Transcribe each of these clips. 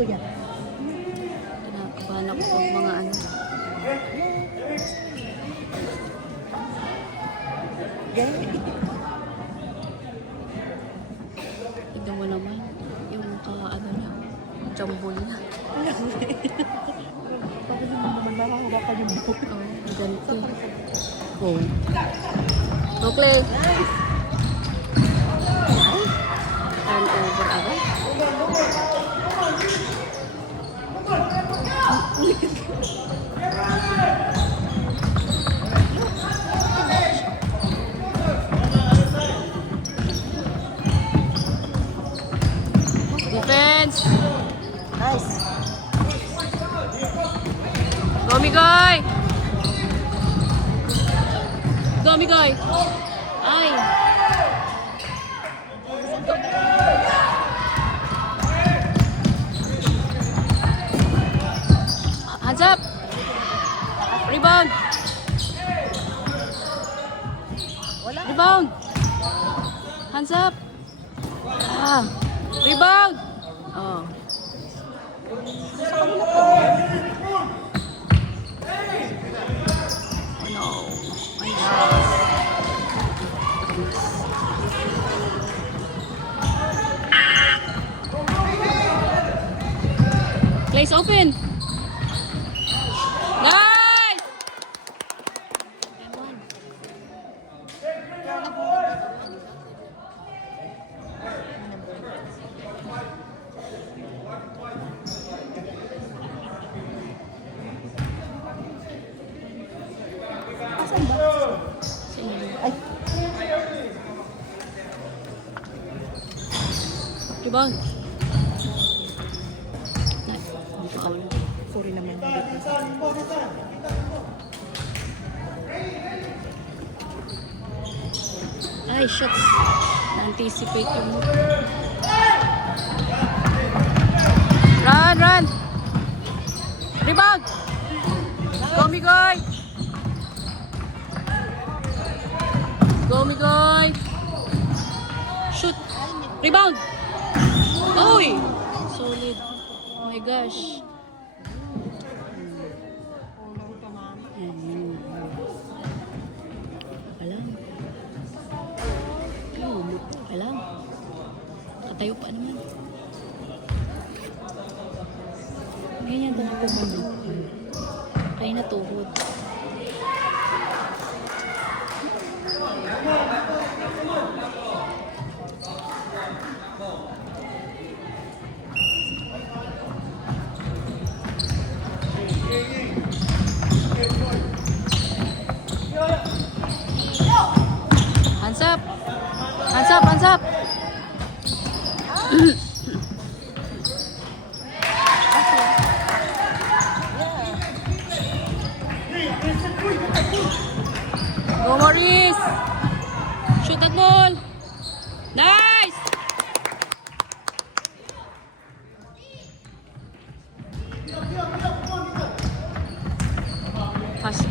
kuya. Kinakabahan ako pag mga ano. Tignan mo naman. Yung ano niya. Jambol na. Bakit naman nakakawa ka yung buhok? Oh, ganito. Oh. Go, Clay. Turn over agad. Defense. Nice. Go, Migoy. Go, Migoy. Ay. Hands up. Rebound. Rebound. Hands up. Ah. Rebound. Oh. No. Ay, Place open. Nice. Asan ba? Ay, Rebound. sorry naman. Ay, shots. Na-anticipate yung run, run. Rebound. Go, Migoy. Go, Migoy. Shoot. Rebound. Oy. Solid. Oh my gosh. Alam. Alam. Katayo pa naman. Ganyan ba na po muna? Kaya na tuhod. Hands up! Hands up! Hands up! Go, Maurice! Shoot that ball! Nice! Pass.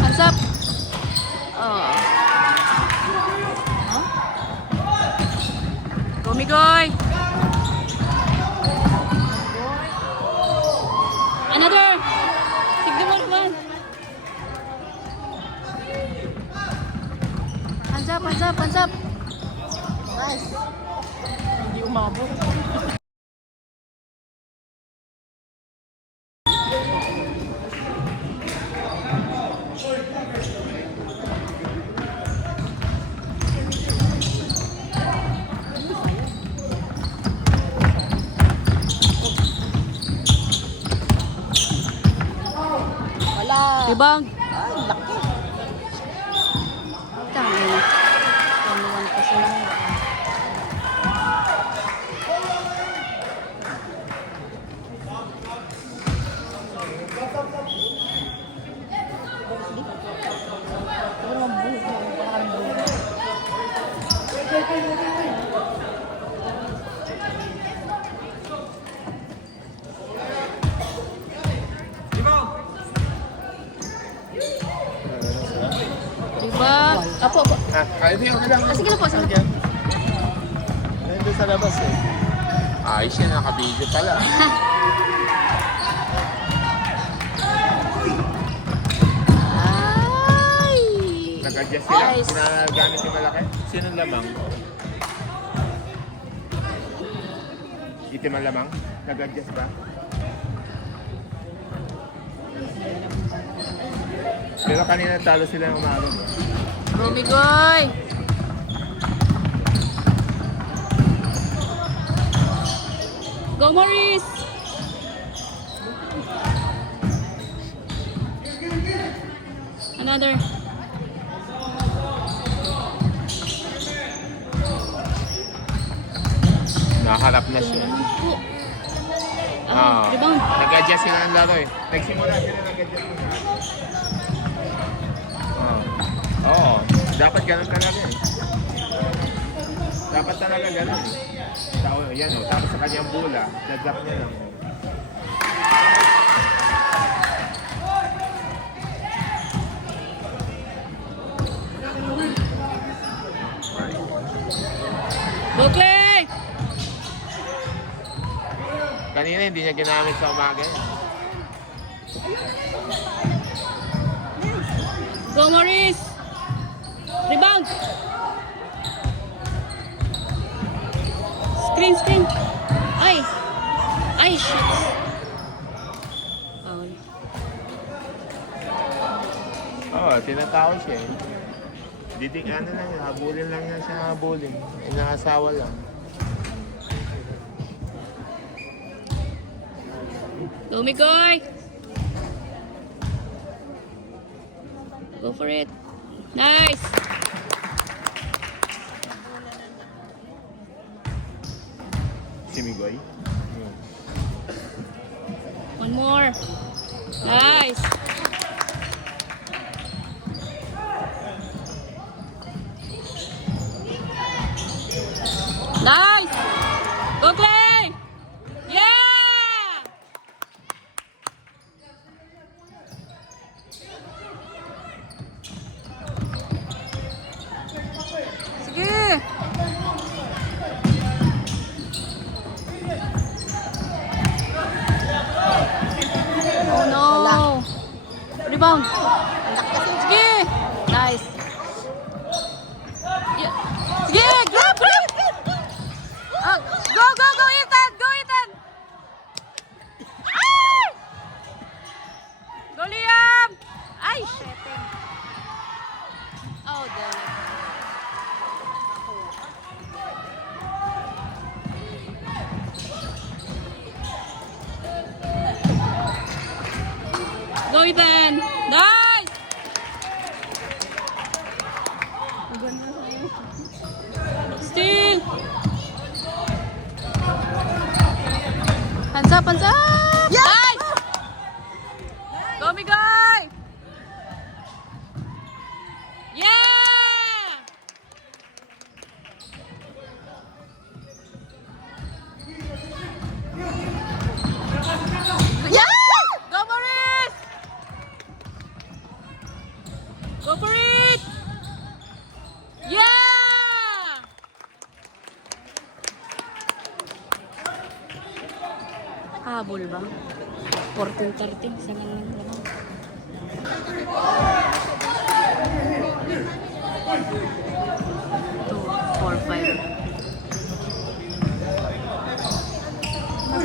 Hands up! Oh. Huh? Go, Migoy! Another! Tignan mo naman! Hands up, hands up, hands up! Nice. Hindi umabot. Rebound. Ay, laki. Tama na. Tamuan pa sila. Diba? Apo, apo. Kaya niyo lang. Sige na po, sige na po. Nandun sa labas eh. Ayos yan, naka-video pala. Ay! Nag-adjust sila. Nice. Sinagamit yung malaki. Sino lamang? Itim ang lamang? Nag-adjust ba? Pero kanina talo sila ng umaga. Rumigoy! Go, Maurice! Another. Naharap na siya. Rebound. Nag-adjust sila ng laro eh. Nagsimula sila nag-adjust ng laro. Oo. Dapat ganun talaga eh. Dapat talaga ganun eh. Yan o. Tapos sa kanyang bula, dadap niya lang. Go, Clay! Kanina hindi niya ginamit sa umaga eh. Go, Maurice! Rebound! Screen, screen! Ay! Ay, shit! Foul. Oo, tinatawag siya eh. Didik ano lang, habulin lang niya siya habulin. Inaasawa lang. Go, Mikoy! Go for it. Nice! Si Migoy. One more. Nice! Nice! Go, Clay! Yeah! Sige! Oh no! Rebound! Anak kasi. Sige! Nice! Yeah. Sige! Grab! Grab! Ah, go! Go! Go, Ethan! Go, Ethan! Ay! Go, Liam! Ay, shit. Oh, damn it. Go, Ethan! Nice! Still! Hands up, hands up! Yeah! Nice! Go, Mikoy! Yeah! Yeah! Go for it! Go for it! Yeah! Habol ba? 14-13, isa lang lang naman. 2, 4, 5.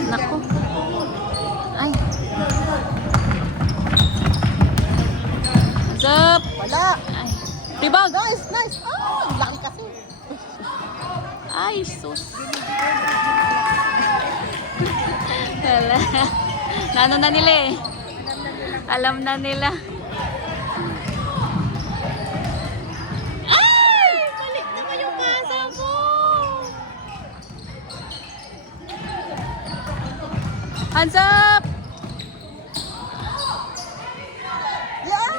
Nako. Ay. What's up? Wala. Ay. Rebound! Nice, nice. Oh, ang laki kasi. Ay, sus. Wala. Nano na nila eh. Alam na nila. Ay! Mali naman yung pasa ko! Hands up! Yeah!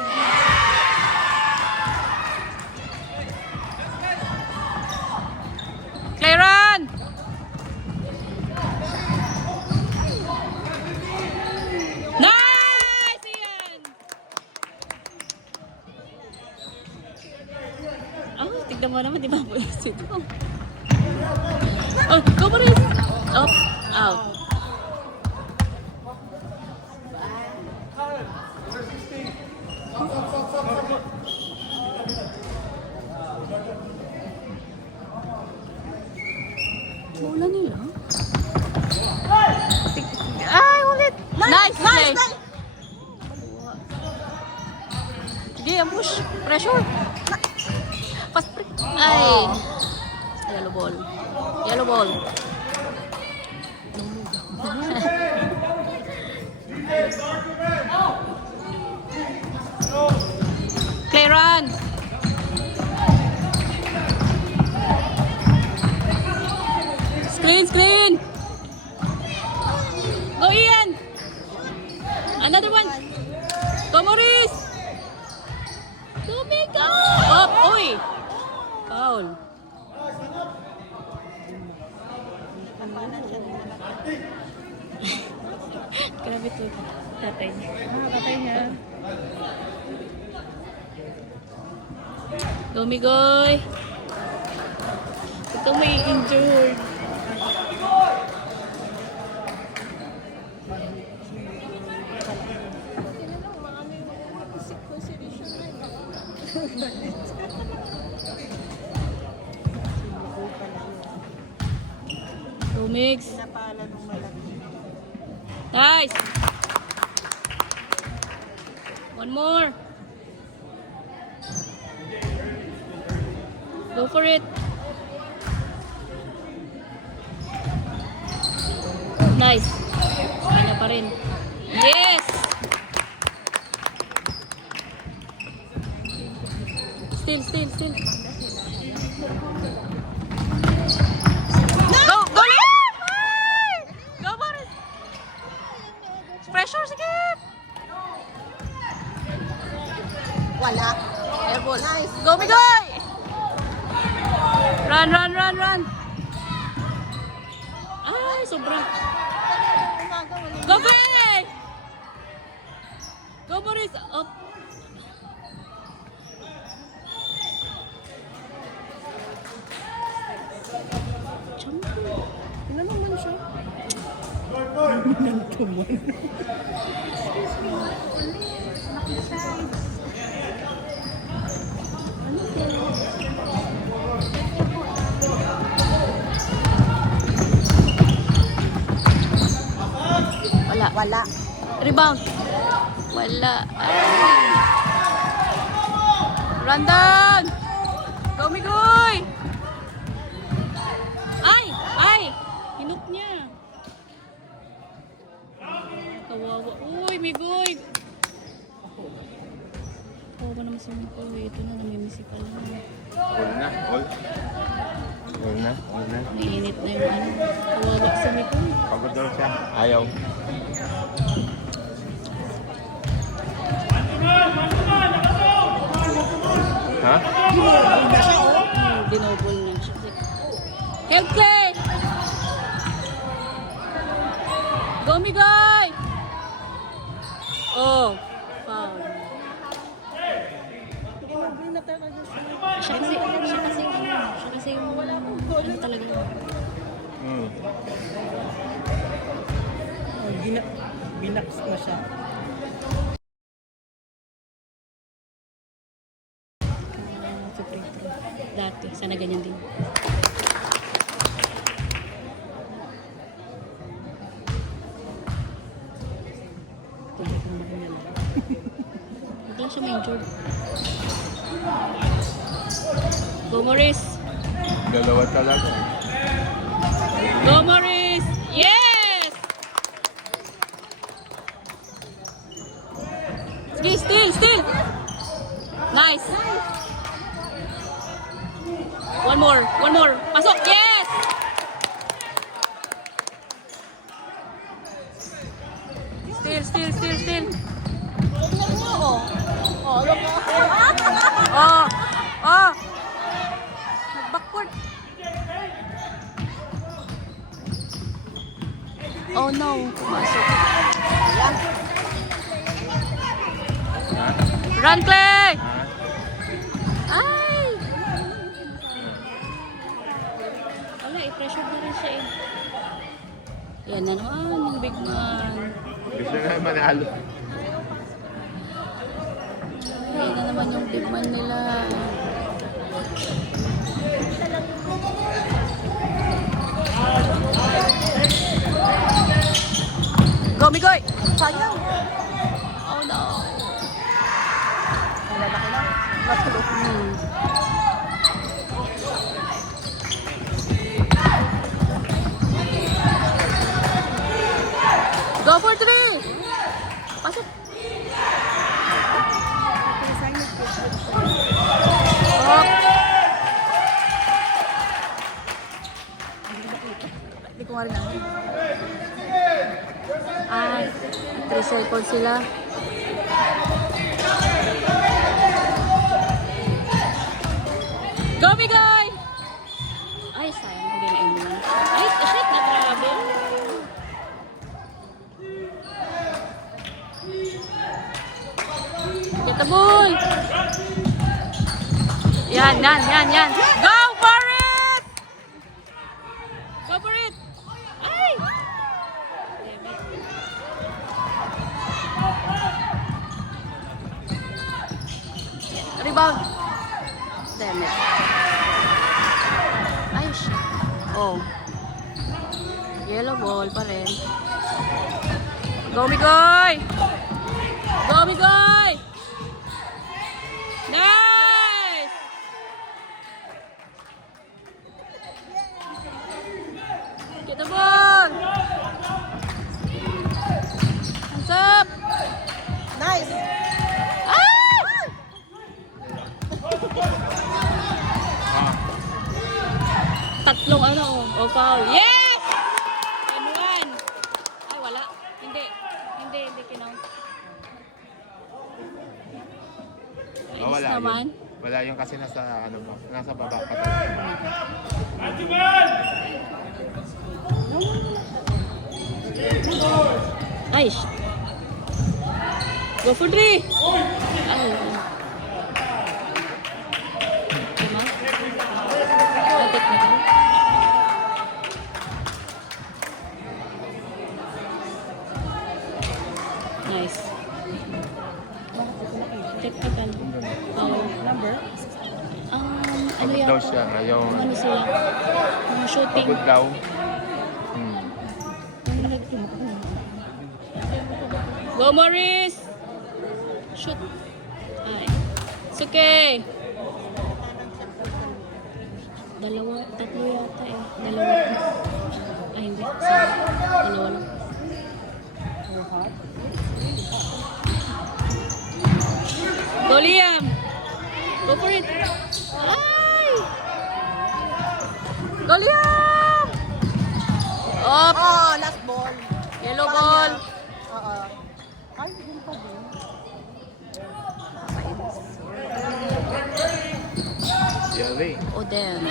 Clearan! Nice! Ian! Oh, tignan mo naman, di ba? Oh, go Maurice! Oh, Out. Bola nila. Ay, ulit. Nice play. Sige, push. Pressure. Fast break. Ay. Yellow ball. Yellow ball. Play run. Screen, screen. Go Ian. Another one. Go Maurice. Go Mika. Up, oy. Foul. Grabe to. Tatay niya. Tatay niya. Go Migoy. Ito may injured. Go Mix. Nice. One more. Go for it. Nice. Kaya pa rin. Yes! Still. Go! Go! Go, Boris! Pressure, sige! Wala. Airball. Nice. Go, Migoy! Run! Ay, sobra. Go, Faye! Go, Boris! Up. Ano naman siya? Wala. Rebound. Wala. Ay. Run down. Go, Migoy. Ay. Hinuk niya. Kawawa. Uy, Migoy. Kawawa naman si Migoy. Ito na, namimisi pa lang. All na. Mainit na yung ano. Kawawa si Migoy. Pagod daw siya. Ayaw. Ha? Dinobol na siya. Help play! Go, Migoy! Oh, foul. Siya kasi yung ano talaga. Binaks na siya. Dati, sana ganyan din. Bigla siya may injured. Go, Maurice! Dalawa talaga. Go, Maurice! Yes! Sige, still! Nice! One more! Pasok! Yes! Still! Oh! Backward! Oh no! Pumasok. Run, Clay! Ay! Wala, i-pressure na rin siya eh. Yan na naman yung big man. Gusto na manalo. Yan na naman yung big man nila. Go, Migoy! Sayang. Oh no. Ang lalaki lang. Matulog. Go for 3! Pasok! Oh. Hindi ko nga rin alam. Ay, 3 cellphone sila. Go, Migoy! Ay, sayang. Hindi na inuman. Ay, shit, na grabe. Get the ball! Yan. Go for it! Go for it! Ay! Rebound. Damn it. Ay, shit. Oh. Yellow ball pa rin. Go, Migoy! Go, Migoy! Nice! Get the ball! Hands up! Nice. Ah! Tatlong ano, oh, foul. Yes! And 1. Ay, wala. Hindi kinaw. Oh, wala naman. yun. Wala yung kasi nasa ano ba? Nasa baba pa. Ay, go for 3! Ay. Tama? Technical. Nice. Technical. Foul. Number? Ano Pagod yan? daw siya. Ayaw. Ano sila? Shooting. Pagod daw. Go, Morris! Shoot. Ay. It's okay. Tatlo yata eh. Dalawa. Ay, hindi. Sorry. Dalawa lang. Go, Liam! Go for it! Ay! Go, Liam! Up! Oh, last ball. Yellow ball. Oo. Ay, hindi pa din. Yari. Oh, damn.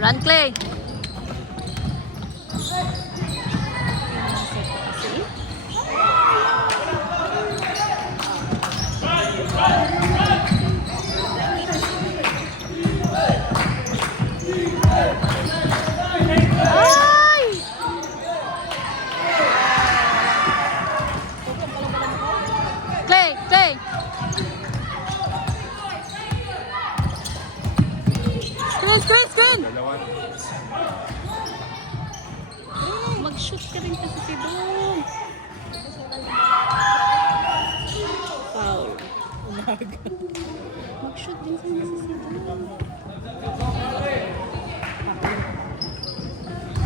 Run, Clay. Ay! Clay. Screen. Dalawa. Mag-shoot ka rin kasi si Dong. Foul. Mag-shoot din sana si Dong.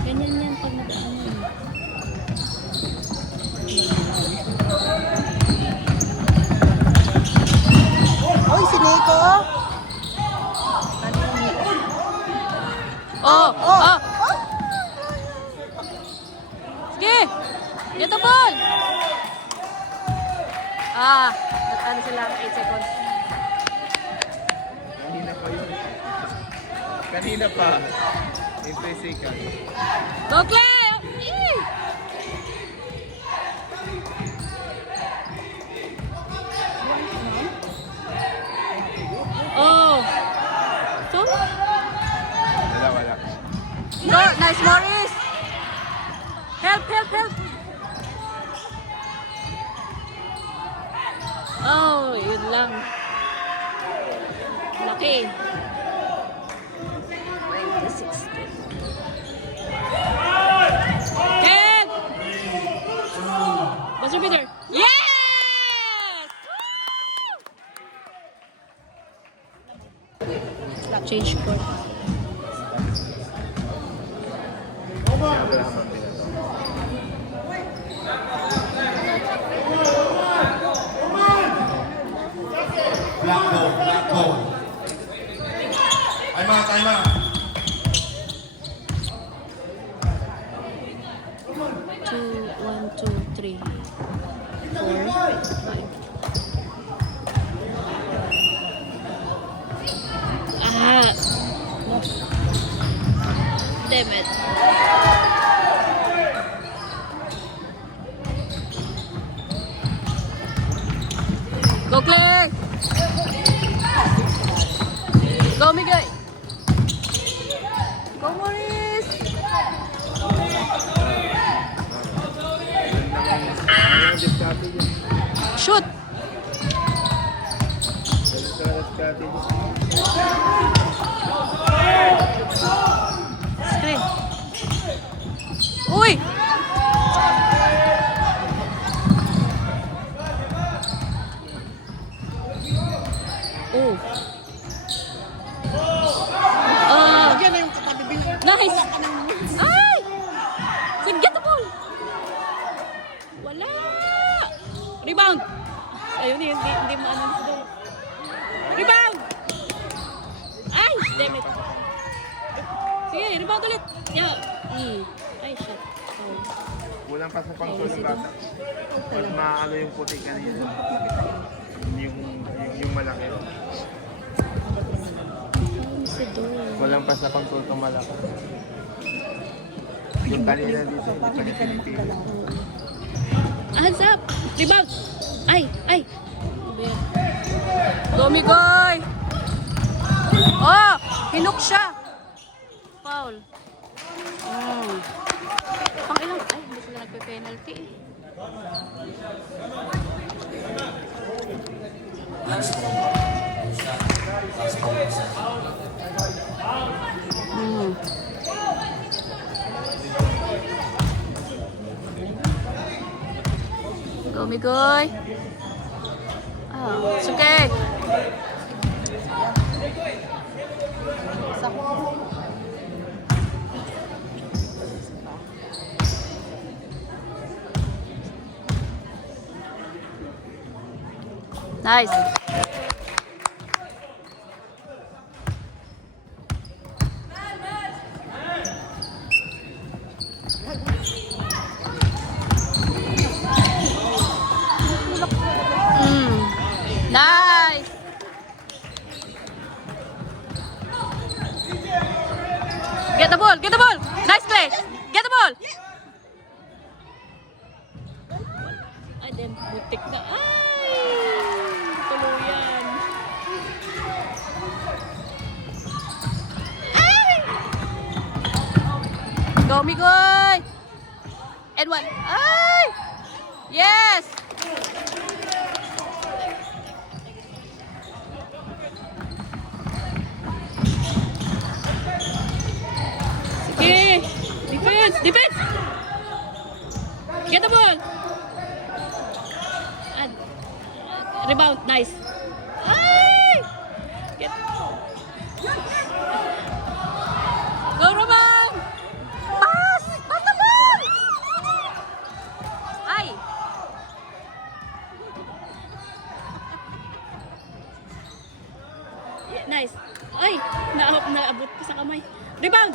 Ganyan yan pag nag-ano. Uy, si Nico. Oh! Sige! Get the ball! Ano sila? 8 seconds. Kanina pa. In 3 seconds. Go, Clay! Eh! Oh! So? Wala. lang. Laki. 26. Ken! Buzzer beater. Yes! Woo! Change court. Abraham ang pinagawa. Black ball. Time out. 2, 1, 2, 3, 4, 5. Ah! Damn it. Go Claire! Go Miguel! Go Maurice! Ang diskarte dyan. Shoot! Diskarte dyan. Screen! Uy! Oh. Yan na yung katabi-bilang. Nice! Ay! Could get the ball! Wala! Rebound! Ayun, hindi maano sa doon. Rebound! Ay! Damn it! Sige, rebound ulit! Ay, shit. Oh. Kulang pa sa pangtul ng bata. Pag maalo yung puti kanina. Yung malaki. Walang pa sa pangtul ng malaki. Yung kanina dito, hindi pa niya pinipili. Hands up! Rebound! Ay! Ay! Gomigoy! Oh! Hinuk siya! Foul. Pang ilang? Ay, hindi sila nagpe-penalty eh. Gomigoy! Oh, it's okay. Nice. Nice. Get the ball. Get the ball. Nice play. Get the ball. Ay, dem, butik na. Ay! Tuluyan. Ay! Go, Migoy! And one. Ay! Yes! Sige! Defense! Defense! Get the ball! Rebound, nice. Ay! Get. Go, Romang! Pass! Pass the ball! Ay! Yeah, nice. Ay! Naabot ko sa kamay. Rebound!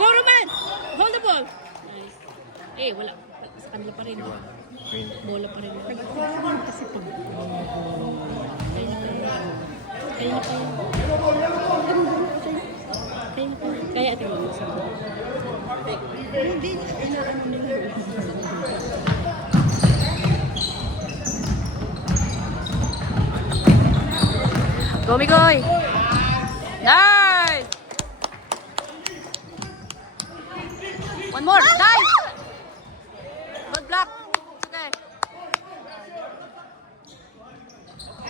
Go, Roman! Hold the ball! Nice. Eh, wala. Sa kanila pa rin. Bola pa rin. Kasi ito. Kaya ito mo. Hindi, inaano nila. Go, Migoy! Nice! One more! Nice! Good block! Okay.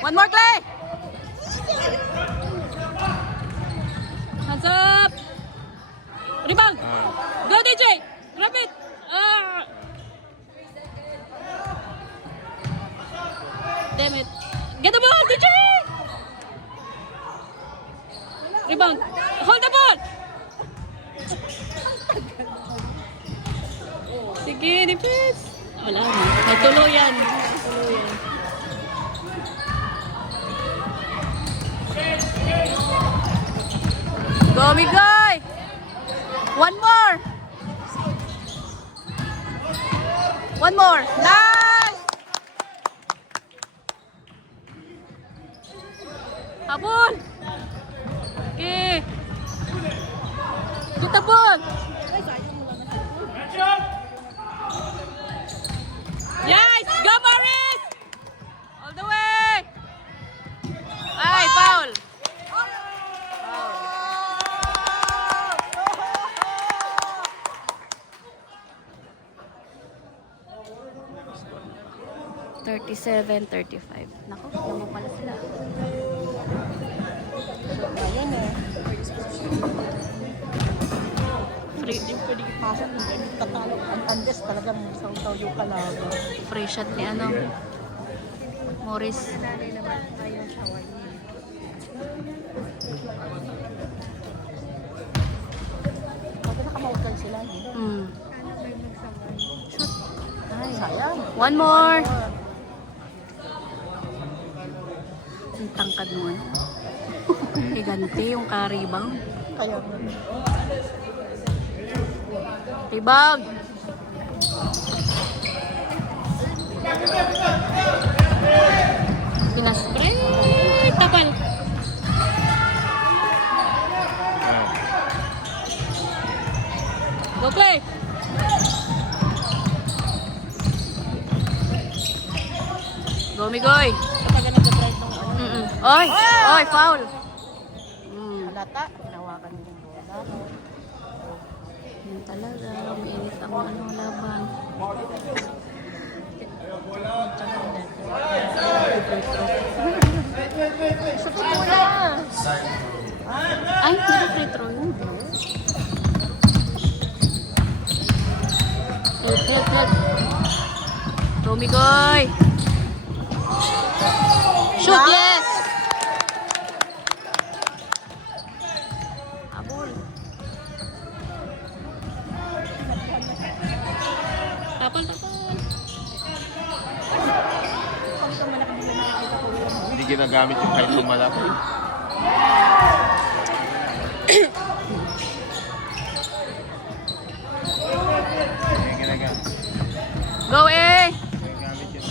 One more, Clay! Hands up! Rebound! Go, DJ! Grab it! Damn it. Get the ball, DJ! Rebound. Hold the ball! Sige, defense. Wala na. Nagtuloy yan. Nagtuloy yan. Go, Migoy! One more! One more! Nice! Habol! Okay. Get the ball! Yes! Go, Morris! All the way! Ay, foul! Foul. 37-35. Naku, naman pala sila. Ayan eh. Free, Hindi pwede ipasok. Hindi tatalo. Ang Andes talagang saw-saw yung kalaban. free shot ni ano, Morris. Pag nakamautan sila. Ay, sayang. One more. Ang tangkad mo eh. Higante yung karibang. Kaya Rebound. Pinaspray. Tapal. Go play. Go, Migoy. kapag nag-try itong ano. Oy! Oy, foul. Halata, hinawakan niyo yung bola. Yun talaga, mainit ang ano, laban. Sa bola! Ay, hindi free throw yun. Let. Tomigoy. Shoot, yes! Abol. Tapal. Hindi ginagamit yung kahit lumalaki. Hindi ginagamit. Go, eh! Ginagamit yun.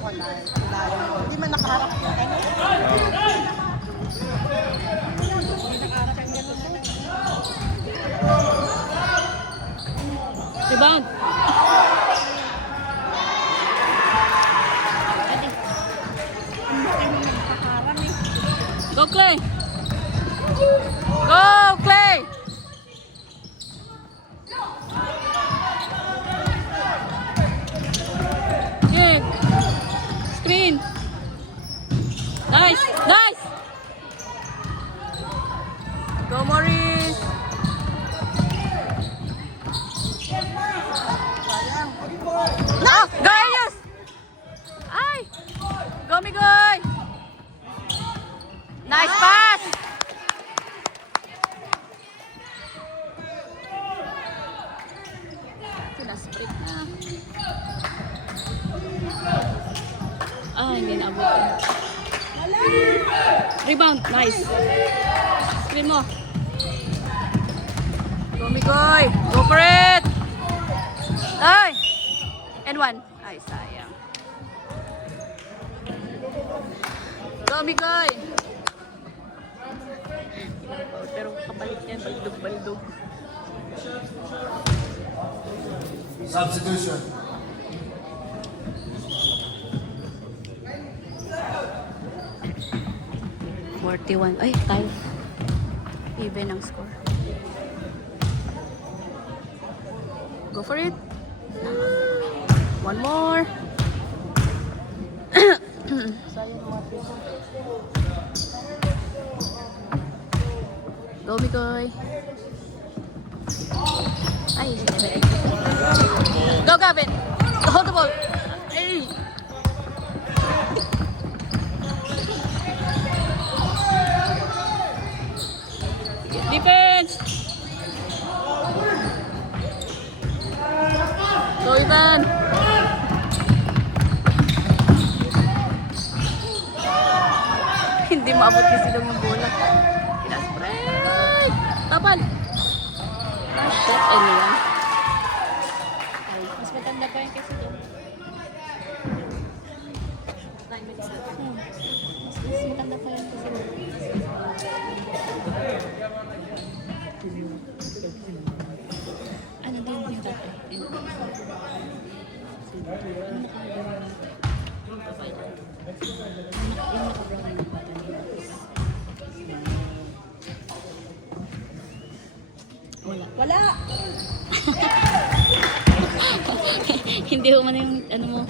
Wala. Hindi man nakaharap yung ano. Rebound. Go, Clay! Go, Clay! Yeah. Screen. Nice! Go, Morris! No! Go, Elias! Ay! Go, Migoy! Nice pass! Sinasprint na. Hindi naabot. Rebound. Nice. Screen mo. Go, Migoy. Go for it. Ay! And one. Ay, sayang. Go, Migoy. Pero kapalit yan. Baldog. Substitution. Ay, tie. Even ang score. Go for it. One more. Kaya ng mga piso. Go, Mikoy. Ay, go, Gavin. Hold the ball. Ay. Defense. Go, Ivan. Hindi maabot ni Silong yung bola. Pinaspread. Tapal. Ah, shot. Ano yan? Ay, mas maganda pa yung kasi doon. Mas maganda pa yung kasi doon. Ano din yung tatay? Wala! Hindi mo man yung ano mo.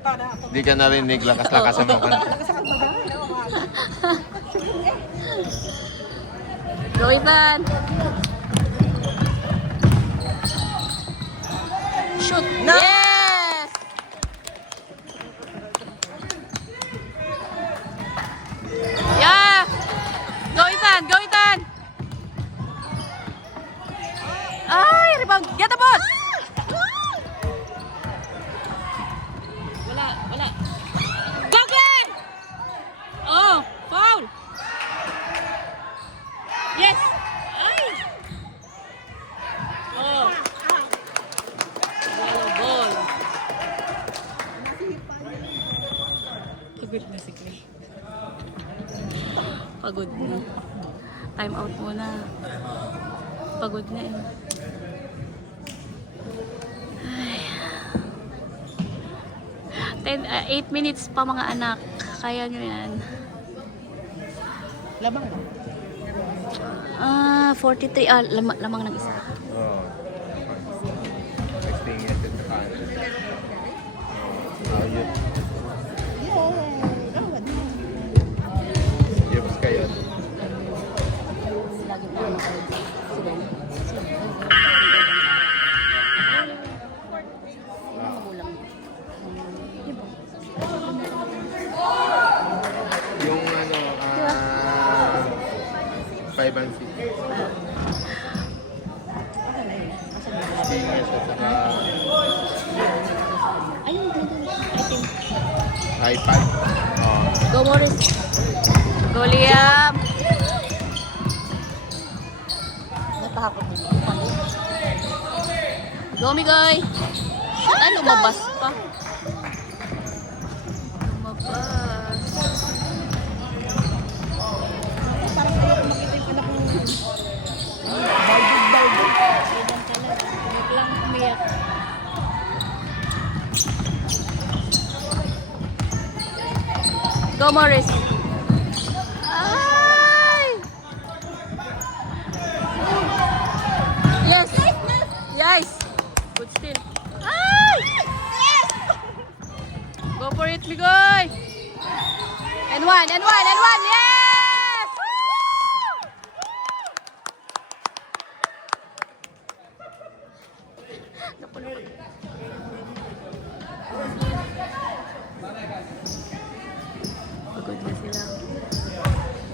Para ako. Hindi ka narinig, lakas-lakas ang mga kanta. Go, Ivan! Shoot! No! Yes! Yeah! Go, Ethan! Go, Ethan! Ay, rebound! Get the ball! Wala, wala. Go, Glenn! Oh, foul! Yes! Ay! Oh. Yellow ball. Pagod na si Clay. Pagod na. Time out muna. Pagod na eh. Ay. 8 minutes pa mga anak. Kaya nyo yan. Labang na. 43. Lamang ng isa. Oo. Next thing yan sa kanan. Ayun. Yups kayo. Lagi pa ako sila. Yung ano, 5 and 6. Tingnan siya sa Ayun, item. iPad. Oo. Go, Morris. Go, Liam. Natakot mo. Go, Migoy. Ay, lumabas pa. Lumabas. Parang ayaw makita yung anak mo. Ganyan talaga. Huwag lang umiyak. Go, Morris. Ay! Yes! Yes! Good still. Ay! Go for it, Migoy! And one! Yes! Napulog. Pagod na sila.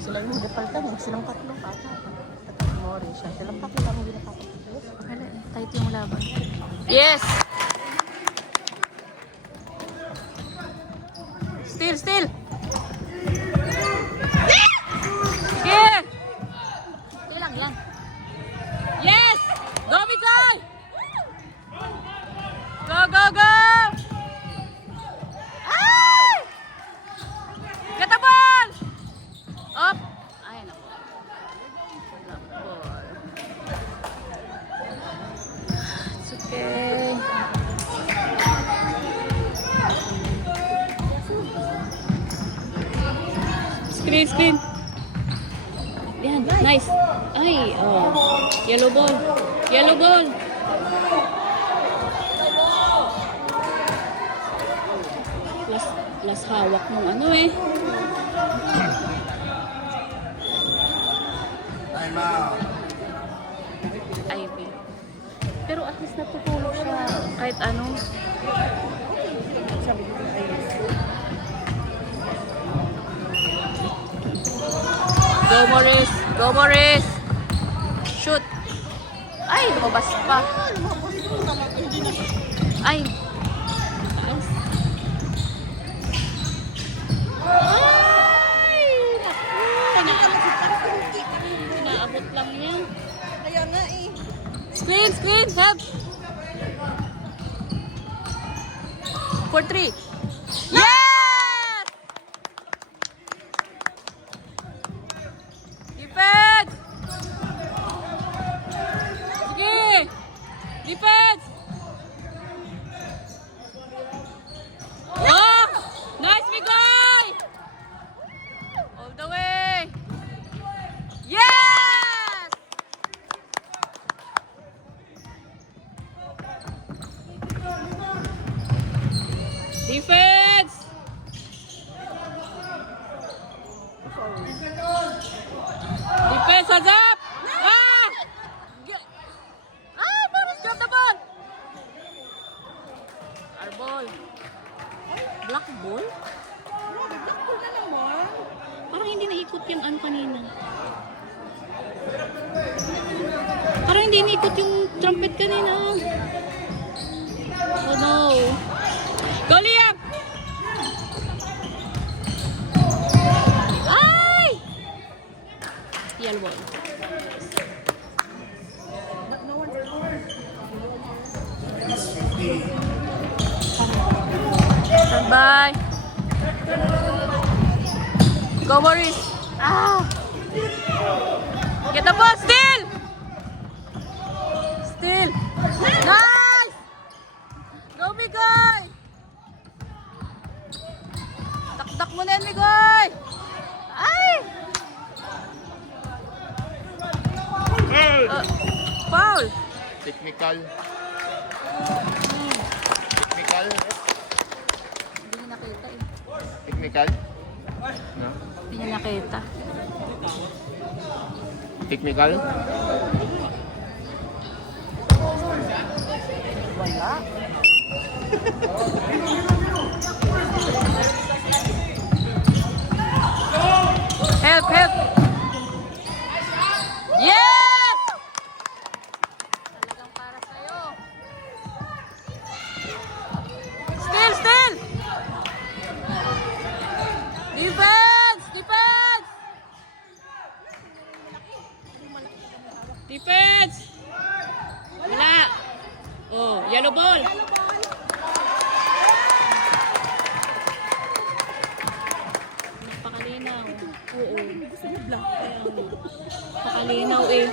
Sila yung napalitan eh. Silang tatlo pa. Tatlo mo rin siya. Silang tatlo lang yung napalitan. Wala, tight yung laban. Yes! Still! Sige! Lang. Yes! Go, Mikoy! Go! Ay! Get the ball! Up! Ay, naku. Wala ball. It's okay. Screen. Yan, nice. Ay, oh. Yellow ball. Plus hawak ng ano eh. Time out. Ivy. Pero at least natutulog siya kahit ano. Go Morris! Go Morris! Shoot! Ay, lumabas pa. Ay! Taas. Ay! Naku! Naabot lang yan. Kaya nga eh. Screen! Screen! Help! For 3. Yes! Defense! Sige! Defense! Oh! Nice, Migoy! All the way! Yes! Defense! Defense, hands up! Ah! Ah, Boris, drop the ball! Our ball. Black ball? Parang hindi naikot yung ano kanina. Parang hindi naikot yung trumpet kanina. Oh no. Go, Liam! Ay! Yellow ball. Stand by. Go, Morris. Ah! Get the ball, still! Still. Nice! Go, Migoy! Taktak mo na yan, Migoy! Ay! Hey! Foul! Technical. Technical. Hindi niya nakita eh. Technical. No? Hindi niya nakita. Technical. Wala. Help, help! Yes! Talagang para sa'yo. Still, still! Defense! Defense! Defense! Wala! Oh, yellow ball! Napakalinaw. Oo. Napakalinaw eh.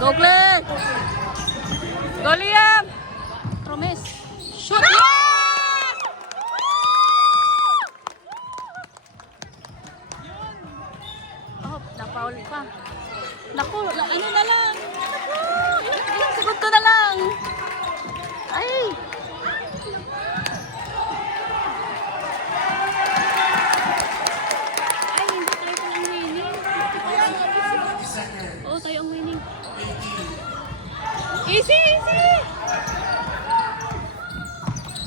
Go, Claire! Go, Liam! Promise. Shoot! Yes! Oh, na-foul pa. Naku, ano na lang. Ilang segundo na lang. Ay! Ay, hindi tayo pa ang winning. Oo, tayo ang winning. Easy, easy!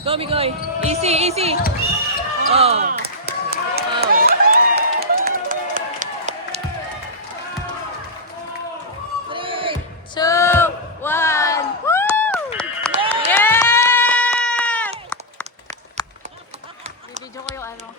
Go, Migoy. Easy, easy. Oh. Wow. Two, one. Woo! Yes! Bibidyo ko yung ano.